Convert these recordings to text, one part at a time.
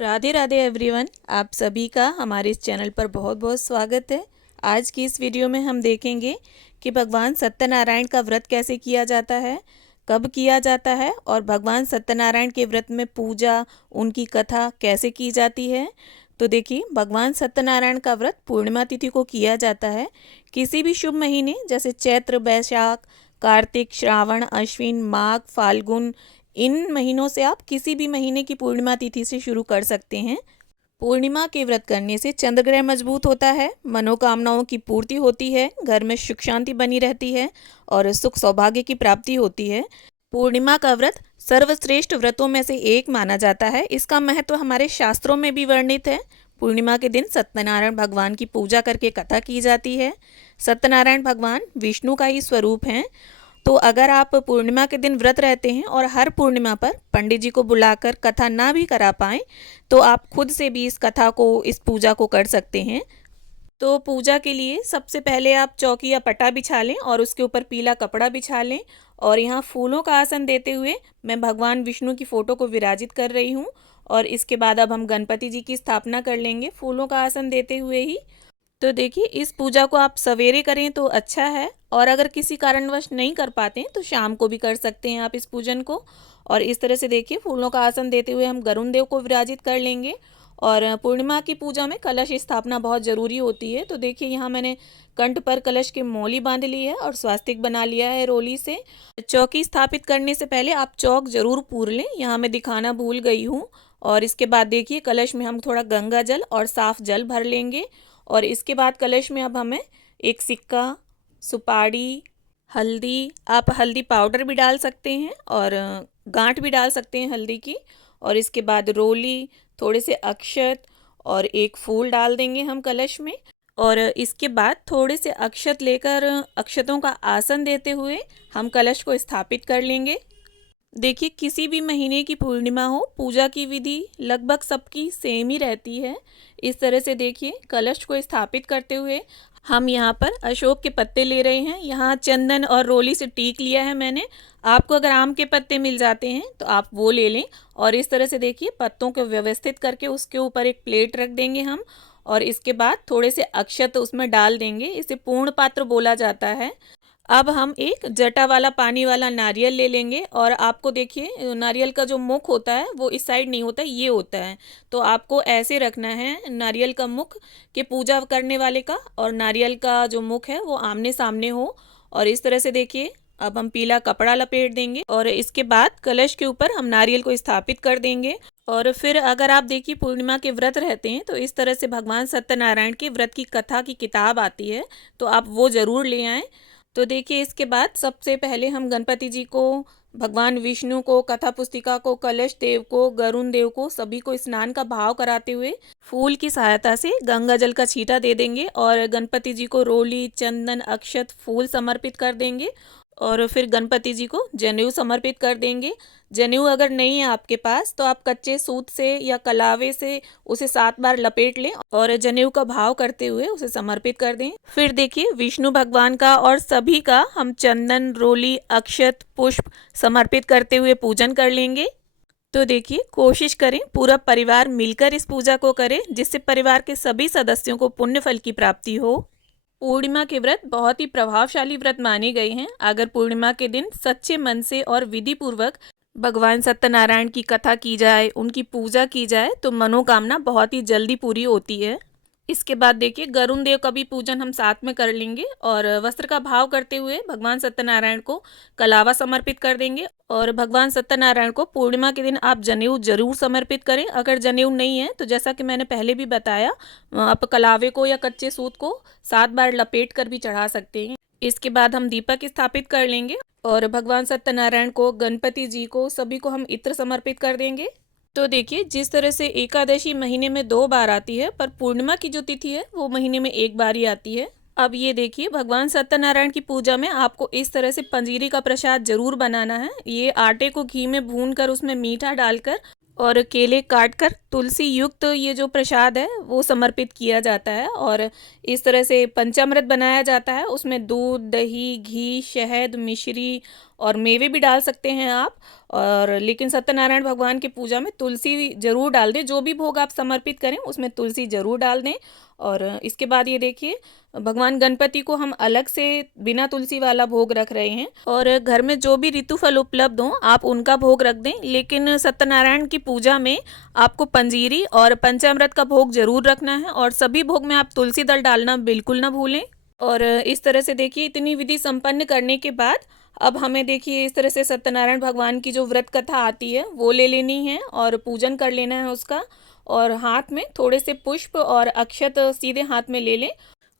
Radhe Radhe everyone. आप सभी का हमारे इस चैनल पर बहुत बहुत स्वागत है। आज की इस वीडियो में हम देखेंगे कि भगवान सत्यनारायण का व्रत कैसे किया जाता है, कब किया जाता है और भगवान सत्यनारायण के व्रत में पूजा, उनकी कथा कैसे की जाती है। तो देखिए, भगवान सत्यनारायण का व्रत पूर्णिमा तिथि को किया जाता है। किसी भी शुभ महीने जैसे चैत्र, बैसाख, कार्तिक, श्रावण, अश्विन, माघ, फाल्गुन, इन महीनों से आप किसी भी महीने की पूर्णिमा तिथि से शुरू कर सकते हैं। पूर्णिमा के व्रत करने से चंद्रग्रह मजबूत होता है, मनोकामनाओं की पूर्ति होती है, घर में सुख शांति बनी रहती है और सुख सौभाग्य की प्राप्ति होती है। पूर्णिमा का व्रत सर्वश्रेष्ठ व्रतों में से एक माना जाता है। इसका महत्व हमारे शास्त्रों में भी वर्णित है। पूर्णिमा के दिन सत्यनारायण भगवान की पूजा करके कथा की जाती है। सत्यनारायण भगवान विष्णु का ही स्वरूप हैं। तो अगर आप पूर्णिमा के दिन व्रत रहते हैं और हर पूर्णिमा पर पंडित जी को बुलाकर कथा ना भी करा पाएँ, तो आप खुद से भी इस कथा को, इस पूजा को कर सकते हैं। तो पूजा के लिए सबसे पहले आप चौकी या पटा बिछा लें और उसके ऊपर पीला कपड़ा बिछा लें। और यहाँ फूलों का आसन देते हुए मैं भगवान विष्णु की फ़ोटो को विराजित कर रही हूँ। और इसके बाद अब हम गणपति जी की स्थापना कर लेंगे फूलों का आसन देते हुए ही। तो देखिए, इस पूजा को आप सवेरे करें तो अच्छा है, और अगर किसी कारणवश नहीं कर पाते हैं तो शाम को भी कर सकते हैं आप इस पूजन को। और इस तरह से देखिए, फूलों का आसन देते हुए हम गरुण देव को विराजित कर लेंगे। और पूर्णिमा की पूजा में कलश स्थापना बहुत ज़रूरी होती है। तो देखिए, यहाँ मैंने कंठ पर कलश की मौली बांध ली है और स्वास्तिक बना लिया है रोली से। चौकी स्थापित करने से पहले आप चौक जरूर पूर लें, यहाँ मैं दिखाना भूल गई हूँ। और इसके बाद देखिए, कलश में हम थोड़ा गंगा जल और साफ जल भर लेंगे। और इसके बाद कलश में अब हमें एक सिक्का, सुपारी, हल्दी, आप हल्दी पाउडर भी डाल सकते हैं और गांठ भी डाल सकते हैं हल्दी की। और इसके बाद रोली, थोड़े से अक्षत और एक फूल डाल देंगे हम कलश में। और इसके बाद थोड़े से अक्षत लेकर अक्षतों का आसन देते हुए हम कलश को स्थापित कर लेंगे। देखिए, किसी भी महीने की पूर्णिमा हो, पूजा की विधि लगभग सबकी सेम ही रहती है। इस तरह से देखिए, कलश को स्थापित करते हुए हम यहाँ पर अशोक के पत्ते ले रहे हैं। यहाँ चंदन और रोली से टीक लिया है मैंने। आपको अगर आम के पत्ते मिल जाते हैं तो आप वो ले लें। और इस तरह से देखिए, पत्तों को व्यवस्थित करके उसके ऊपर एक प्लेट रख देंगे हम। और इसके बाद थोड़े से अक्षत उसमें डाल देंगे। इसे पूर्ण पात्र बोला जाता है। अब हम एक जटा वाला पानी वाला नारियल ले लेंगे। और आपको देखिए, नारियल का जो मुख होता है वो इस साइड नहीं होता, ये होता है। तो आपको ऐसे रखना है नारियल का मुख कि पूजा करने वाले का और नारियल का जो मुख है वो आमने सामने हो। और इस तरह से देखिए, अब हम पीला कपड़ा लपेट देंगे और इसके बाद कलश के ऊपर हम नारियल को स्थापित कर देंगे। और फिर अगर आप देखिए, पूर्णिमा के व्रत रहते हैं तो इस तरह से भगवान सत्यनारायण के व्रत की कथा की किताब आती है, तो आप वो ज़रूर ले आएँ। तो देखिए, इसके बाद सबसे पहले हम गणपति जी को, भगवान विष्णु को, कथा पुस्तिका को, कलश देव को, गरुण देव को, सभी को स्नान का भाव कराते हुए फूल की सहायता से गंगा जल का छींटा दे देंगे। और गणपति जी को रोली, चंदन, अक्षत, फूल समर्पित कर देंगे। और फिर गणपति जी को जनेऊ समर्पित कर देंगे। जनेऊ अगर नहीं है आपके पास तो आप कच्चे सूत से या कलावे से उसे 7 बार लपेट लें और जनेऊ का भाव करते हुए उसे समर्पित कर दें। फिर देखिए, विष्णु भगवान का और सभी का हम चंदन, रोली, अक्षत, पुष्प समर्पित करते हुए पूजन कर लेंगे। तो देखिए, कोशिश करें पूरा परिवार मिलकर इस पूजा को करें, जिससे परिवार के सभी सदस्यों को पुण्य फल की प्राप्ति हो। पूर्णिमा के व्रत बहुत ही प्रभावशाली व्रत माने गए हैं। अगर पूर्णिमा के दिन सच्चे मन से और विधि पूर्वक भगवान सत्यनारायण की कथा की जाए, उनकी पूजा की जाए, तो मनोकामना बहुत ही जल्दी पूरी होती है। इसके बाद देखिए, गरुण देव का भी पूजन हम साथ में कर लेंगे। और वस्त्र का भाव करते हुए भगवान सत्यनारायण को कलावा समर्पित कर देंगे। और भगवान सत्यनारायण को पूर्णिमा के दिन आप जनेऊ जरूर समर्पित करें। अगर जनेऊ नहीं है तो जैसा कि मैंने पहले भी बताया, आप कलावे को या कच्चे सूत को 7 बार लपेट कर भी चढ़ा सकते हैं। इसके बाद हम दीपक स्थापित कर लेंगे और भगवान सत्यनारायण को, गणपति जी को, सभी को हम इत्र समर्पित कर देंगे। तो देखिए, जिस तरह से एकादशी महीने में 2 बार आती है, पर पूर्णिमा की जो तिथि है वो महीने में 1 बार ही आती है। अब ये देखिए, भगवान सत्यनारायण की पूजा में आपको इस तरह से पंजीरी का प्रसाद जरूर बनाना है। ये आटे को घी में भून कर उसमें मीठा डालकर और केले काट कर तुलसी युक्त ये जो प्रसाद है वो समर्पित किया जाता है। और इस तरह से पंचामृत बनाया जाता है। उसमें दूध, दही, घी, शहद, मिश्री और मेवे भी डाल सकते हैं आप। और लेकिन सत्यनारायण भगवान की पूजा में तुलसी ज़रूर डाल दें। जो भी भोग आप समर्पित करें उसमें तुलसी ज़रूर डाल दें। और इसके बाद ये देखिए, भगवान गणपति को हम अलग से बिना तुलसी वाला भोग रख रहे हैं। और घर में जो भी ऋतु फल उपलब्ध हों आप उनका भोग रख दें, लेकिन सत्यनारायण की पूजा में आपको पंजीरी और पंचामृत का भोग जरूर रखना है। और सभी भोग में आप तुलसी दल डालना बिल्कुल ना भूलें। और इस तरह से देखिए, इतनी विधि संपन्न करने के बाद अब हमें देखिए इस तरह से सत्यनारायण भगवान की जो व्रत कथा आती है वो ले लेनी है और पूजन कर लेना है उसका। और हाथ में थोड़े से पुष्प और अक्षत सीधे हाथ में ले लें।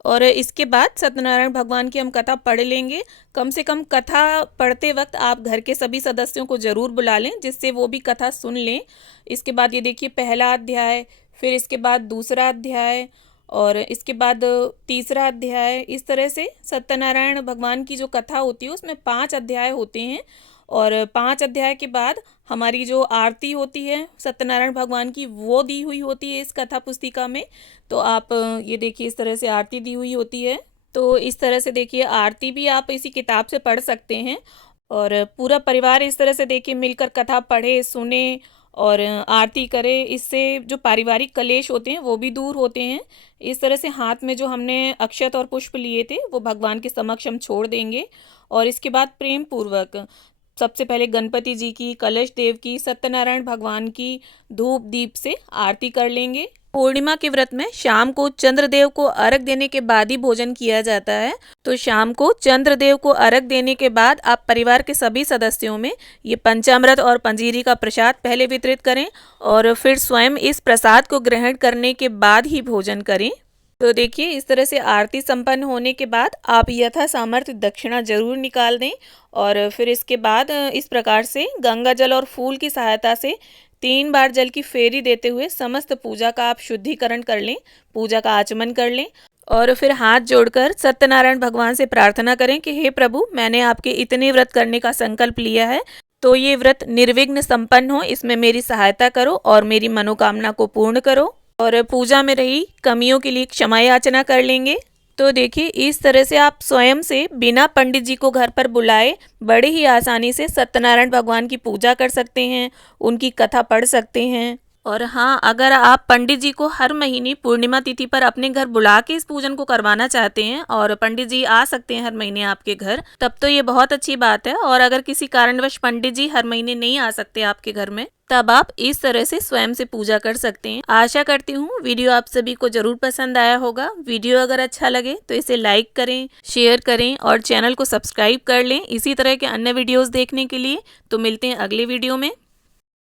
और इसके बाद सत्यनारायण भगवान की हम कथा पढ़ लेंगे। कम से कम कथा पढ़ते वक्त आप घर के सभी सदस्यों को ज़रूर बुला लें, जिससे वो भी कथा सुन लें। इसके बाद ये देखिए, पहला अध्याय, फिर इसके बाद दूसरा अध्याय और इसके बाद तीसरा अध्याय। इस तरह से सत्यनारायण भगवान की जो कथा होती है उसमें 5 अध्याय होते हैं। और 5 अध्याय के बाद हमारी जो आरती होती है सत्यनारायण भगवान की वो दी हुई होती है इस कथा पुस्तिका में। तो आप ये देखिए, इस तरह से आरती दी हुई होती है। तो इस तरह से देखिए, आरती भी आप इसी किताब से पढ़ सकते हैं। और पूरा परिवार इस तरह से देखिए मिलकर कथा पढ़े, सुने और आरती करे। इससे जो पारिवारिक कलेश होते हैं वो भी दूर होते हैं। इस तरह से हाथ में जो हमने अक्षत और पुष्प लिए थे वो भगवान के समक्ष हम छोड़ देंगे। और इसके बाद प्रेम पूर्वक सबसे पहले गणपति जी की, कलश देव की, सत्यनारायण भगवान की धूप दीप से आरती कर लेंगे। पूर्णिमा के व्रत में शाम को चंद्रदेव को अर्घ देने के बाद ही भोजन किया जाता है। तो शाम को चंद्रदेव को अर्घ देने के बाद आप परिवार के सभी सदस्यों में ये पंचामृत और पंजीरी का प्रसाद पहले वितरित करें और फिर स्वयं इस प्रसाद को ग्रहण करने के बाद ही भोजन करें। तो देखिए, इस तरह से आरती संपन्न होने के बाद आप यथा सामर्थ्य दक्षिणा जरूर निकाल दें। और फिर इसके बाद इस प्रकार से गंगा जल और फूल की सहायता से 3 बार जल की फेरी देते हुए समस्त पूजा का आप शुद्धिकरण कर लें, पूजा का आचमन कर लें। और फिर हाथ जोड़कर सत्यनारायण भगवान से प्रार्थना करें कि हे प्रभु, मैंने आपके इतने व्रत करने का संकल्प लिया है, तो ये व्रत निर्विघ्न संपन्न हो, इसमें मेरी सहायता करो और मेरी मनोकामना को पूर्ण करो। और पूजा में रही कमियों के लिए क्षमा याचना कर लेंगे। तो देखिए, इस तरह से आप स्वयं से बिना पंडित जी को घर पर बुलाए बड़े ही आसानी से सत्यनारायण भगवान की पूजा कर सकते हैं, उनकी कथा पढ़ सकते हैं। और हाँ, अगर आप पंडित जी को हर महीने पूर्णिमा तिथि पर अपने घर बुला के इस पूजन को करवाना चाहते हैं और पंडित जी आ सकते हैं हर महीने आपके घर, तब तो ये बहुत अच्छी बात है। और अगर किसी कारणवश पंडित जी हर महीने नहीं आ सकते आपके घर में, तब आप इस तरह से स्वयं से पूजा कर सकते हैं। आशा करती हूँ वीडियो आप सभी को जरूर पसंद आया होगा। वीडियो अगर अच्छा लगे तो इसे लाइक करें, शेयर करें और चैनल को सब्सक्राइब कर लें इसी तरह के अन्य वीडियोस देखने के लिए। तो मिलते हैं अगले वीडियो में।